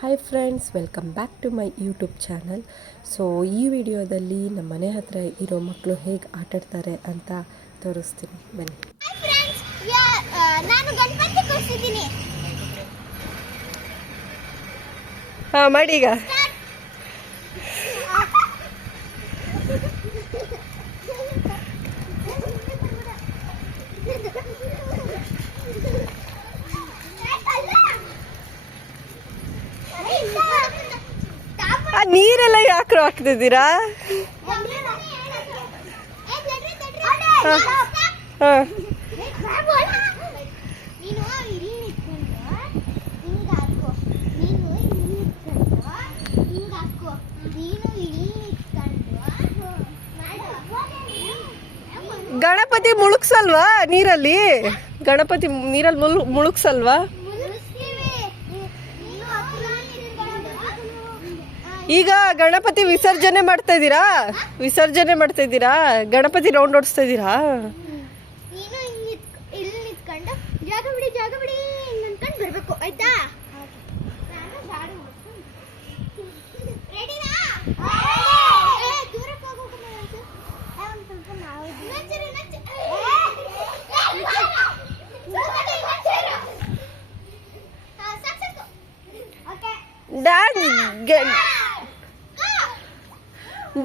Hi friends, welcome back to my YouTube channel. So ಈ ವಿಡಿಯೋದಲ್ಲಿ ನಮ್ಮ ಮನೆ ಹತ್ರ ಇರೋ ಮಕ್ಕಳು ಹೇಗೆ ಆಟಾಡ್ತಾರೆ ಅಂತ ತೋರಿಸ್ತೀನಿ, ಬನ್ನಿ. ನಾನು ಗಣಪತಿ ಕೂರಿಸಿದ್ದೀನಿ. ಹಾಂ, ಮಾಡಿ ಈಗ. ನೀರೆಲ್ಲ ಯಾಕ್ರು ಹಾಕ್ತಿದ್ದೀರಾ? ಗಣಪತಿ ಮುಳುಗ್ಸಲ್ವಾ ನೀರಲ್ಲಿ? ಗಣಪತಿ ನೀರಲ್ಲಿ ಮುಳುಗ್ಸಲ್ವಾ? ಈಗ ಗಣಪತಿ ವಿಸರ್ಜನೆ ಮಾಡ್ತಾ ಇದ್ದೀರಾ? ಗಣಪತಿ ರೌಂಡ್ ಓಡಿಸ್ತಾ ಇದ್ದೀರಾ? ಜಾಗ ಬಿಡಿ ಅನ್ಕೊಂಡು ಬರ್ಬೇಕು, ಆಯ್ತಾ?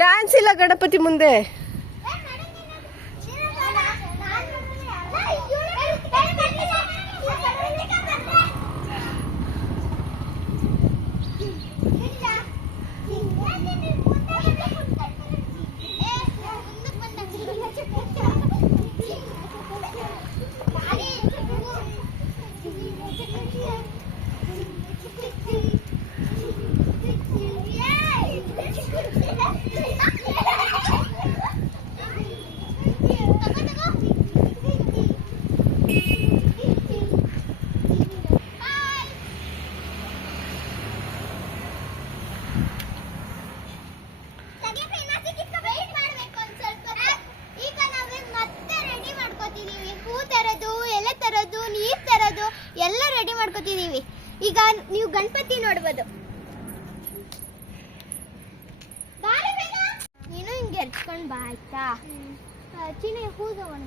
ಡ್ಯಾನ್ಸ್ ಇಲ್ಲ ಗಣಪತಿ ಮುಂದೆ. ಎಲ್ಲ ರೆಡಿ ಮಾಡ್ಕೊತಿದೀವಿ. ಈಗ ನೀವು ಗಣಪತಿ ನೋಡ್ಬೋದು. ನೀನು ಹಿಂಗೆ ಎರ್ಚ್ಕೊಂಡ್ ಬಾ, ಆಯ್ತಾ? ಚಿನ್ನ ಹೂ ತಗೊಂಡ್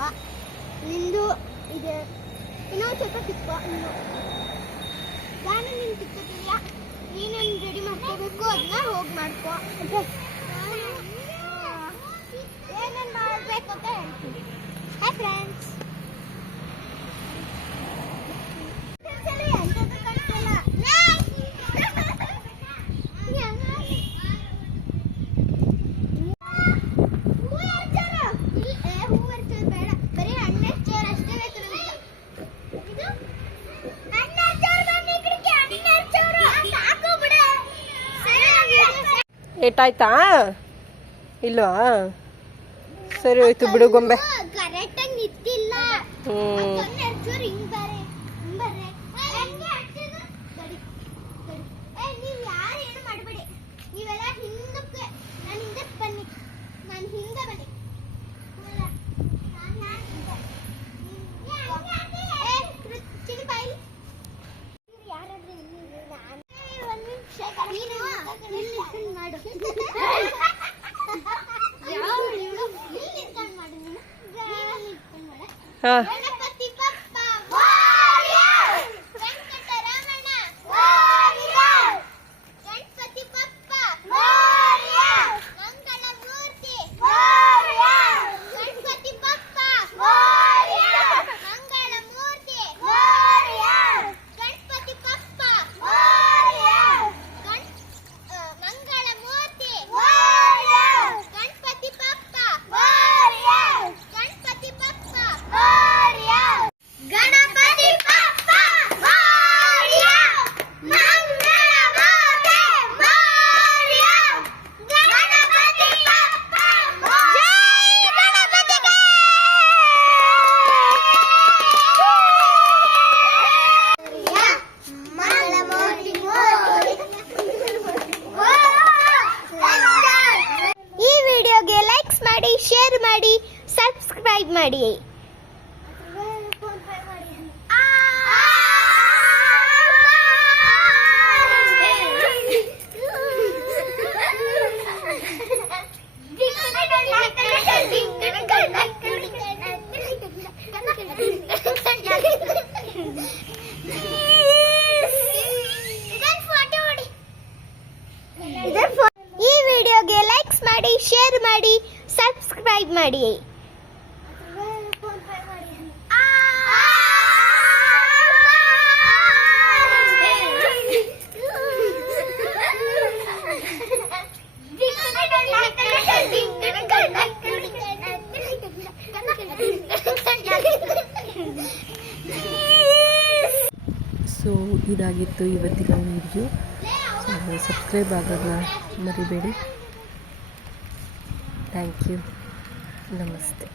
ಬಾ. ನಿಂದು ಇದೆ, ಇನ್ನೊಂದು ಸ್ವಲ್ಪ ಕಿತ್ಕೊ. ನಾನು ನಿನ್ ಕಿತ್ಕೋತಿದ್ಯಾ? ನೀನೇನು ರೆಡಿ ಮಾಡ್ಕೋಬೇಕು, ಅದನ್ನ ಹೋಗಿ ಮಾಡ್ಕೊ. ಏನೇನು ಮಾಡಬೇಕು ಅಂತ ಹೇಳ್ತೀನಿ. Hi friends. ಏಟಾಯ್ತಾ? ಇಲ್ವಾ? ಸರಿ ಹೋಯ್ತು ಬಿಡು ಗೊಂಬೆ. ಕರೆಕ್ಟಾಗಿ ನಿಂತಿಲ್ಲ. ನೀವು ಯಾರು ಏನು ಮಾಡಬೇಡಿ, ನೀವೆಲ್ಲ ಹಿಂದಕ್ಕೆ, ನಾನು ಹಿಂದಕ್ಕೆ ಬನ್ನಿ, ನಾನು ಹಿಂದೆ ಬನ್ನಿ. ಗಣಪತಿ ಬಪ್ಪ ಮೋರ್ಯಾ, ವೆಂಕಟರಮಣ ಮೋರ್ಯಾ, ಗಣಪತಿ ಬಪ್ಪ ಮೋರ್ಯಾ, ಮಂಗಳ ಮೂರ್ತಿ ಮೋರ್ಯಾ, ಗಣಪತಿ ಬಪ್ಪ ಮೋರ್ಯಾ, ಮಂಗಳ ಮೂರ್ತಿ ಮೋರ್ಯಾ, ಗಣಪತಿ ಬಪ್ಪ ಮೋರ್ಯಾ, ಮಂಗಳ ಮೂರ್ತಿ ಮೋರ್ಯಾ, ಗಣಪತಿ ಬಪ್ಪ ಮೋರ್ಯಾ, ಗಣಪತಿ ಬಪ್ಪ ಮೋರ್ಯಾ, ಗಣಪತಿ ಬಪ್ಪ ಮೋರ್ಯಾ, ಮಂಗಳ ಮೂರ್ತಿ ಮೋರ್ಯಾ, ಗಣಪತಿ ಬಪ್ಪ ಮೋರ್ಯಾ. ಈ ವಿಡಿಯೋಗೆ ಲೈಕ್ಸ್ ಮಾಡಿ, ಶೇರ್ ಮಾಡಿ, ಸಬ್ಸ್ಕ್ರೈಬ್ ಮಾಡಿ. ಮಾಡಿ. ಸೊ ಇದಾಗಿತ್ತು ಇವತ್ತಿನ ವಿಡಿಯೋ. ಸಬ್ಸ್ಕ್ರೈಬ್ ಆಗೋದನ್ನ ಮರಿಬೇಡಿ. Thank you. ನಮಸ್ತೆ.